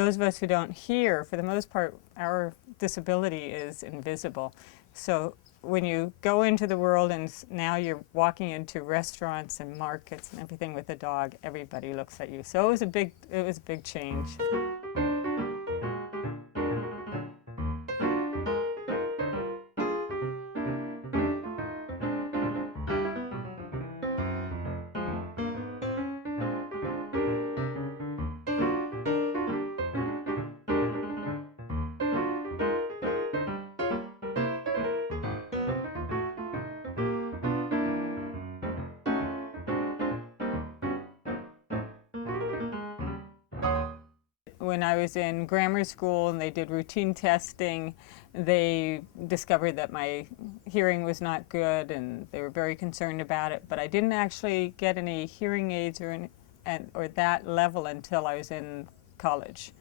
those of us who don't hear, for the most part, our disability is invisible. So when you go into the world and now you're walking into restaurants and markets and everything with a dog, everybody looks at you. So it was a big change. When I was in grammar school and they did routine testing, they discovered that my hearing was not good and they were very concerned about it, but I didn't actually get any hearing aids or that level until I was in college.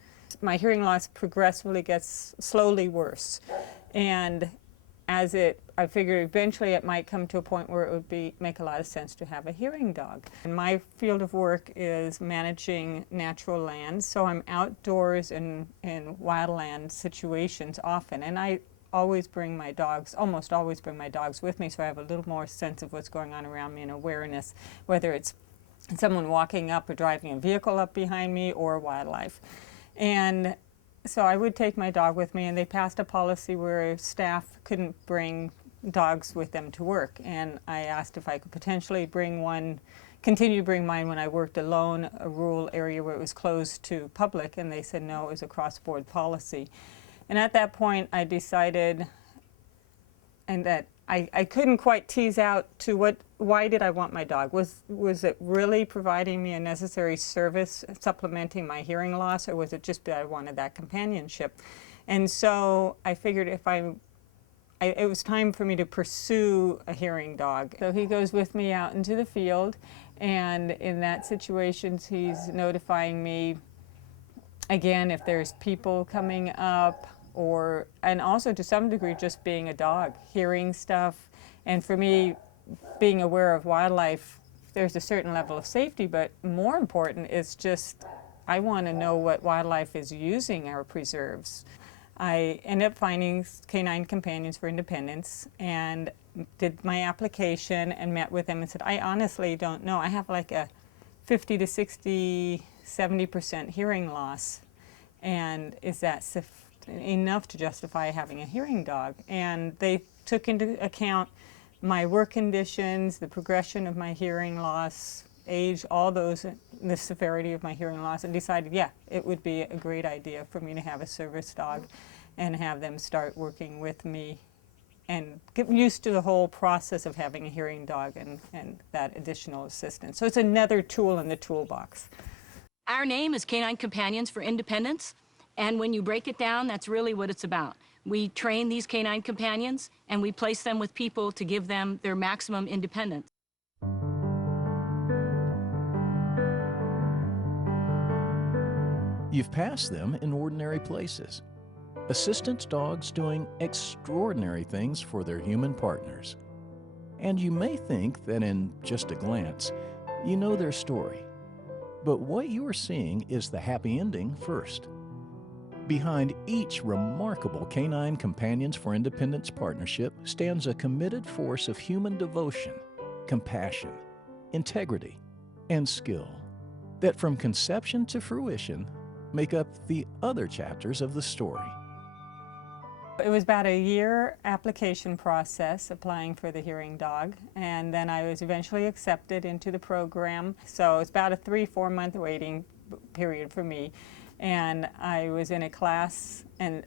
My hearing loss progressively gets slowly worse, and I figured eventually it might come to a point where it would make a lot of sense to have a hearing dog. And my field of work is managing natural lands, so I'm outdoors in wildland situations often, and I almost always bring my dogs with me, so I have a little more sense of what's going on around me and awareness, whether it's someone walking up or driving a vehicle up behind me or wildlife. And so I would take my dog with me, and they passed a policy where staff couldn't bring dogs with them to work. And I asked if I could potentially continue to bring mine when I worked alone, a rural area where it was closed to public, and they said no, it was a cross-board policy. And at that point I decided, and that I couldn't quite tease out why did I want my dog? Was it really providing me a necessary service, supplementing my hearing loss, or was it just that I wanted that companionship? And so I figured it was time for me to pursue a hearing dog. So he goes with me out into the field, and in that situation he's notifying me, again, if there's people coming up, and also to some degree just being a dog, hearing stuff. And for me, being aware of wildlife, there's a certain level of safety, but more important is just I want to know what wildlife is using our preserves. I ended up finding Canine Companions for Independence and did my application and met with them and said, I honestly don't know. I have like a 50 to 60, 70% hearing loss, and is that enough to justify having a hearing dog? And they took into account my work conditions, the progression of my hearing loss, age, all those, the severity of my hearing loss, and decided, yeah, it would be a great idea for me to have a service dog and have them start working with me and get used to the whole process of having a hearing dog and that additional assistance. So it's another tool in the toolbox. Our name is Canine Companions for Independence. And when you break it down, that's really what it's about. We train these canine companions, and we place them with people to give them their maximum independence. You've passed them in ordinary places. Assistance dogs doing extraordinary things for their human partners. And you may think that in just a glance, you know their story. But what you are seeing is the happy ending first. Behind each remarkable Canine Companions for Independence partnership stands a committed force of human devotion, compassion, integrity, and skill that from conception to fruition make up the other chapters of the story. It was about a year application process applying for the hearing dog, and then I was eventually accepted into the program. So it's about a 3-4 month waiting period for me. And I was in a class, and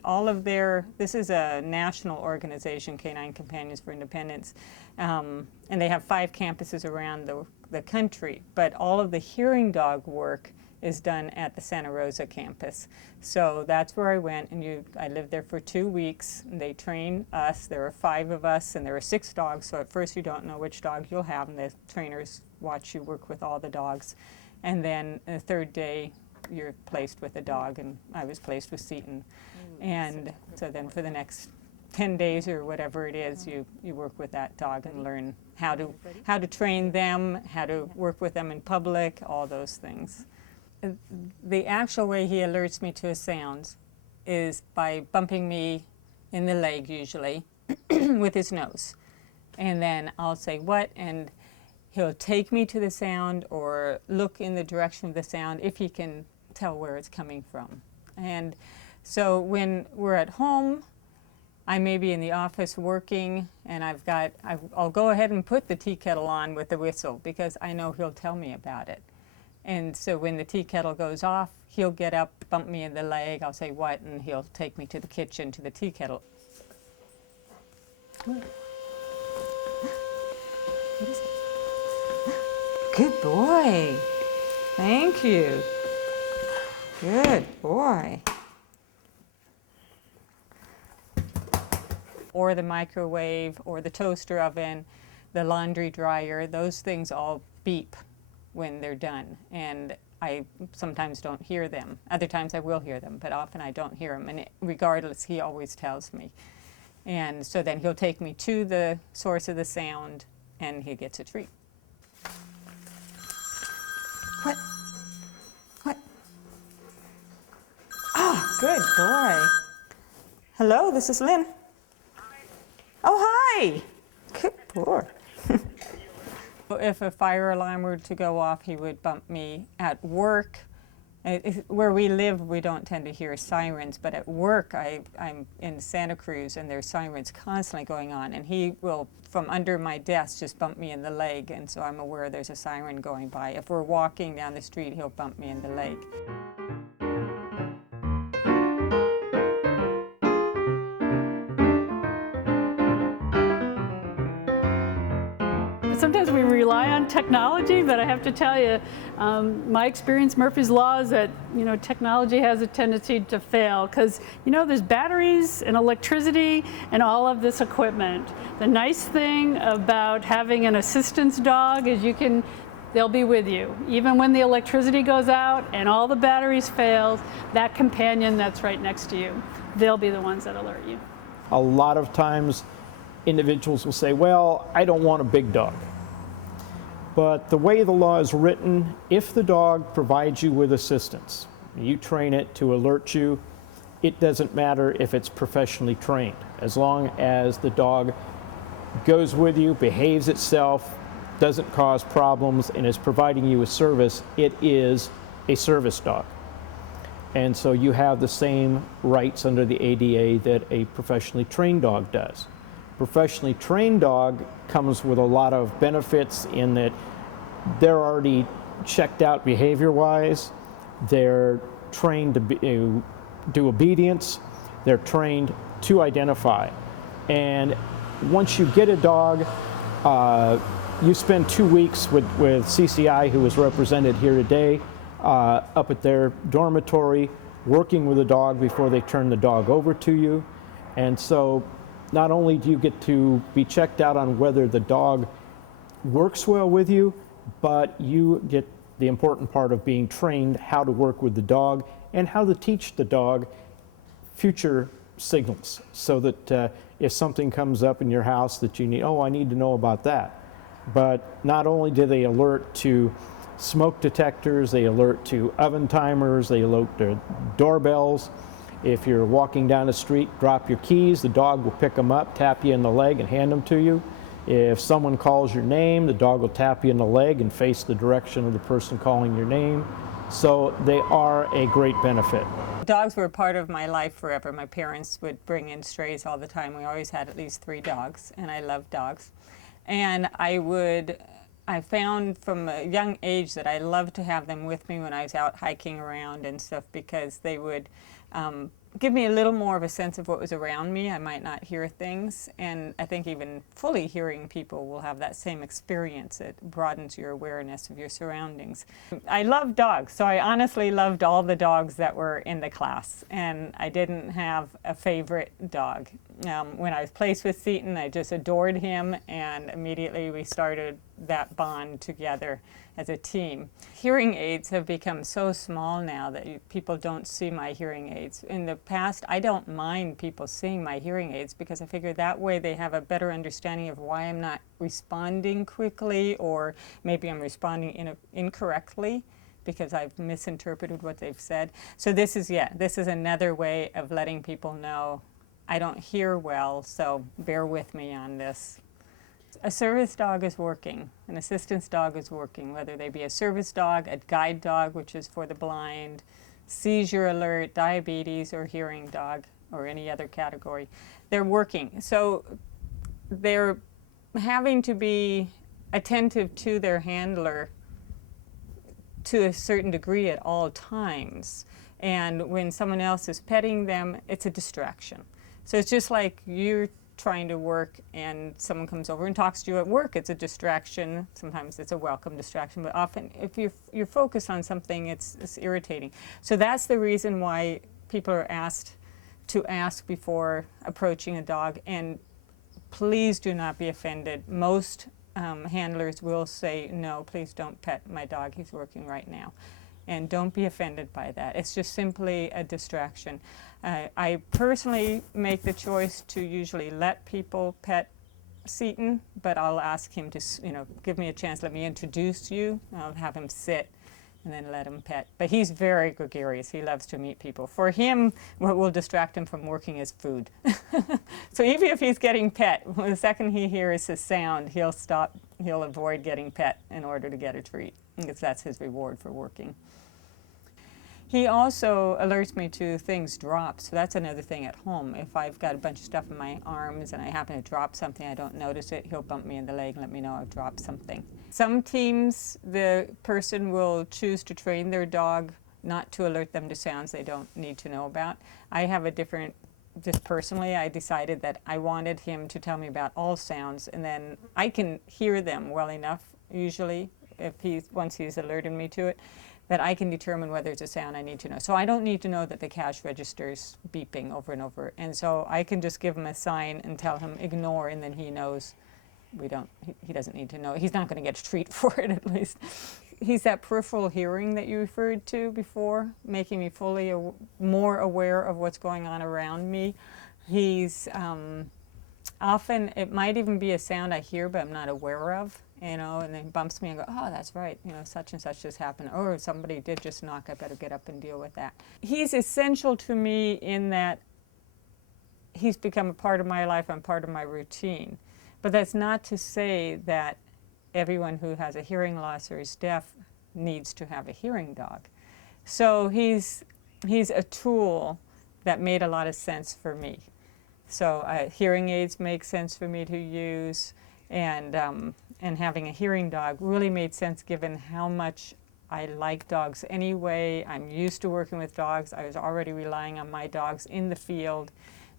this is a national organization, Canine Companions for Independence, and they have 5 campuses around the country, but all of the hearing dog work is done at the Santa Rosa campus. So that's where I went, and I lived there for 2 weeks. And they train us. There are 5 of us, and there are 6 dogs, so at first you don't know which dog you'll have, and the trainers watch you work with all the dogs. And then the 3rd day, you're placed with a dog, and I was placed with Seaton. And so then for the next 10 days or whatever it is, you work with that dog and learn how to train them, how to work with them in public, all those things. the actual way he alerts me to a sound is by bumping me in the leg usually with his nose. And then I'll say, what? And he'll take me to the sound or look in the direction of the sound if he can tell where it's coming from. And so when we're at home, I may be in the office working, and I'll go ahead and put the tea kettle on with the whistle because I know he'll tell me about it. And so when the tea kettle goes off, he'll get up, bump me in the leg, I'll say, what? And he'll take me to the kitchen to the tea kettle. What is it? Good boy. Thank you. Good boy. Or the microwave, or the toaster oven, the laundry dryer, those things all beep when they're done. And I sometimes don't hear them. Other times I will hear them, but often I don't hear them. And regardless, he always tells me. And so then he'll take me to the source of the sound, and he gets a treat. What? What? Oh, good boy. Hello, this is Lynn. Oh, hi. Good boy. If a fire alarm were to go off, he would bump me at work. Where we live, we don't tend to hear sirens, but at work, I'm in Santa Cruz, and there's sirens constantly going on, and he will, from under my desk, just bump me in the leg, and so I'm aware there's a siren going by. If we're walking down the street, he'll bump me in the leg. Sometimes we rely on technology, but I have to tell you, my experience, Murphy's Law, is that technology has a tendency to fail because there's batteries and electricity and all of this equipment. The nice thing about having an assistance dog is they'll be with you. Even when the electricity goes out and all the batteries fail, that companion that's right next to you, they'll be the ones that alert you. A lot of times individuals will say, well, I don't want a big dog. But the way the law is written, if the dog provides you with assistance, you train it to alert you, it doesn't matter if it's professionally trained. As long as the dog goes with you, behaves itself, doesn't cause problems, and is providing you a service, it is a service dog. And so you have the same rights under the ADA that a professionally trained dog does. Professionally trained dog comes with a lot of benefits in that they're already checked out behavior-wise, they're trained to do obedience, they're trained to identify. And once you get a dog, you spend 2 weeks with CCI, who is represented here today, up at their dormitory, working with the dog before they turn the dog over to you. And so not only do you get to be checked out on whether the dog works well with you, but you get the important part of being trained how to work with the dog and how to teach the dog future signals so that if something comes up in your house that you need, I need to know about that. But not only do they alert to smoke detectors, they alert to oven timers, they alert to doorbells. If you're walking down the street, drop your keys, the dog will pick them up, tap you in the leg, and hand them to you. If someone calls your name, the dog will tap you in the leg and face the direction of the person calling your name. So they are a great benefit. Dogs were a part of my life forever. My parents would bring in strays all the time. We always had at least 3 dogs, and I love dogs. And I found from a young age that I loved to have them with me when I was out hiking around and stuff because they would give me a little more of a sense of what was around me. I might not hear things, and I think even fully hearing people will have that same experience. It broadens your awareness of your surroundings. I love dogs, so I honestly loved all the dogs that were in the class, and I didn't have a favorite dog. When I was placed with Seaton, I just adored him, and immediately we started that bond together as a team. Hearing aids have become so small now that people don't see my hearing aids. In the past, I don't mind people seeing my hearing aids because I figure that way they have a better understanding of why I'm not responding quickly, or maybe I'm responding incorrectly because I've misinterpreted what they've said. So this is another way of letting people know I don't hear well, so bear with me on this. A service dog is working, an assistance dog is working, whether they be a service dog, a guide dog, which is for the blind, seizure alert, diabetes, or hearing dog, or any other category. They're working. So they're having to be attentive to their handler to a certain degree at all times. And when someone else is petting them, it's a distraction. So it's just like you're trying to work and someone comes over and talks to you at work. It's a distraction. Sometimes it's a welcome distraction, but often if you're focused on something, it's irritating. So that's the reason why people are asked to ask before approaching a dog. And please do not be offended. Most handlers will say, no, please don't pet my dog. He's working right now. And don't be offended by that. It's just simply a distraction. I personally make the choice to usually let people pet Seaton, but I'll ask him to, give me a chance, let me introduce you. I'll have him sit and then let him pet. But he's very gregarious. He loves to meet people. For him, what will distract him from working is food. So even if he's getting pet, the second he hears a sound, he'll stop, he'll avoid getting pet in order to get a treat, because that's his reward for working. He also alerts me to things drop, so that's another thing at home. If I've got a bunch of stuff in my arms and I happen to drop something, I don't notice it, he'll bump me in the leg and let me know I've dropped something. Some teams, the person will choose to train their dog not to alert them to sounds they don't need to know about. I have a different, just personally, I decided that I wanted him to tell me about all sounds, and then I can hear them well enough, usually, if once he's alerted me to it, that I can determine whether it's a sound I need to know. So I don't need to know that the cash register's beeping over and over. And so I can just give him a sign and tell him ignore, and then he knows he doesn't need to know. He's not going to get a treat for it, at least. He's that peripheral hearing that you referred to before, making me fully more aware of what's going on around me. He's often, it might even be a sound I hear but I'm not aware of. And then bumps me and go, oh, that's right, such and such just happened. Or somebody did just knock, I better get up and deal with that. He's essential to me in that he's become a part of my life and part of my routine. But that's not to say that everyone who has a hearing loss or is deaf needs to have a hearing dog. So he's a tool that made a lot of sense for me. So hearing aids make sense for me to use, and having a hearing dog really made sense given how much I like dogs anyway. I'm used to working with dogs. I was already relying on my dogs in the field,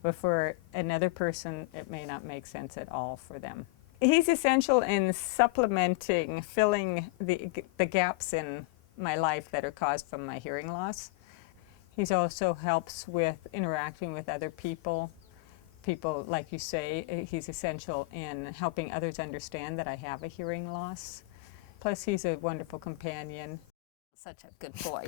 but for another person, it may not make sense at all for them. He's essential in supplementing, filling the gaps in my life that are caused from my hearing loss. He also helps with interacting with other people. People, like you say, he's essential in helping others understand that I have a hearing loss. Plus, he's a wonderful companion. Such a good boy.